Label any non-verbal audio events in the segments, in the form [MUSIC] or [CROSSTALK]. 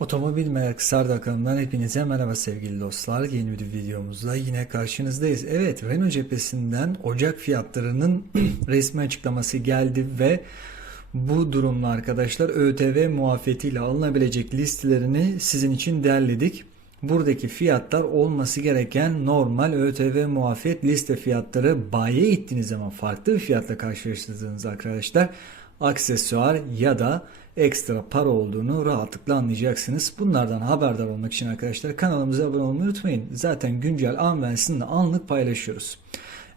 Otomobil Meraklısı kanalından hepinize merhaba sevgili dostlar. Yeni bir videomuzla yine karşınızdayız. Evet Renault cephesinden Ocak fiyatlarının [CLEARS THROAT] resmi açıklaması geldi ve bu durumla arkadaşlar ÖTV muafiyetiyle alınabilecek listelerini sizin için derledik. Buradaki fiyatlar olması gereken normal ÖTV muafiyet liste fiyatları bayiye gittiğiniz zaman farklı bir fiyatla karşılaştırdığınız arkadaşlar aksesuar ya da ekstra para olduğunu rahatlıkla anlayacaksınız. Bunlardan haberdar olmak için arkadaşlar kanalımıza abone olmayı unutmayın. Zaten güncel an anlık paylaşıyoruz.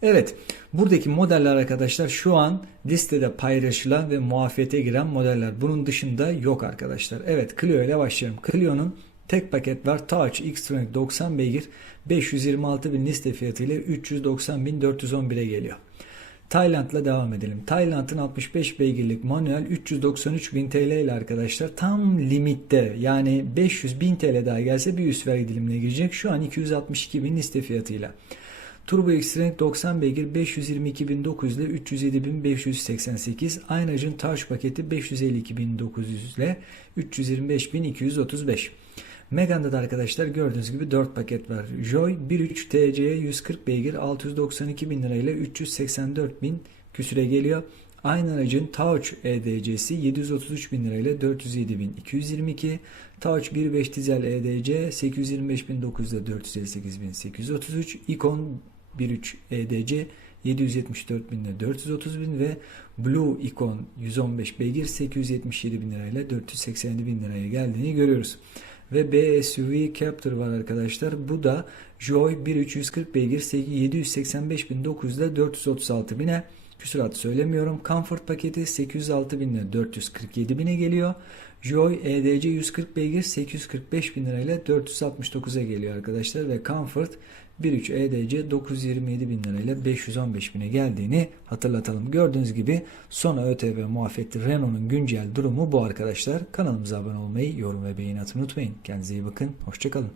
Evet buradaki modeller arkadaşlar şu an listede paylaşılan ve muafiyete giren modeller. Bunun dışında yok arkadaşlar. Evet Clio ile başlayalım. Clio'nun tek paket var. Touch X-Tronic 90 beygir 526 bin liste fiyatı ile 390 bin 411'e geliyor. Tayland'la devam edelim. Tayland'ın 65 beygirlik manuel 393 bin TL ile arkadaşlar tam limitte yani 500 bin TL daha gelse bir üst vergi dilimine girecek. Şu an 262 bin liste fiyatıyla. Turbo X-Rank 90 beygir 522.900 ile 307.588. Aynı aracın Touch paketi 552.900 ile 325.235. Megane'da da arkadaşlar gördüğünüz gibi 4 paket var. Joy 1.3 TC'ye 140 beygir 692 bin lirayla 384 bin küsüre geliyor. Aynı aracın Touch EDC'si 733 bin lirayla 407 bin 222. Touch 1.5 dizel EDC 825 bin 900 ile 458 bin 833. Icon 1.3 EDC 774 bin ile 430 bin ve Blue Icon 115 beygir 877 bin lirayla 487 bin liraya geldiğini görüyoruz. Ve B SUV Captur var arkadaşlar. Bu da Joy 1.340 beygir 785 bin 900 ile 436 bine küsuratı söylemiyorum. Comfort paketi 806 bin ile 447 bine geliyor. Joy EDC 140 beygir 845 bin lirayla 469'a geliyor arkadaşlar ve Comfort 1.3 EDC 927 bin lirayla 515 bine geldiğini hatırlatalım. Gördüğünüz gibi sona ÖTV muafiyeti Renault'un güncel durumu bu arkadaşlar. Kanalımıza abone olmayı, yorum ve beğeni atmayı unutmayın. Kendinize iyi bakın. Hoşçakalın.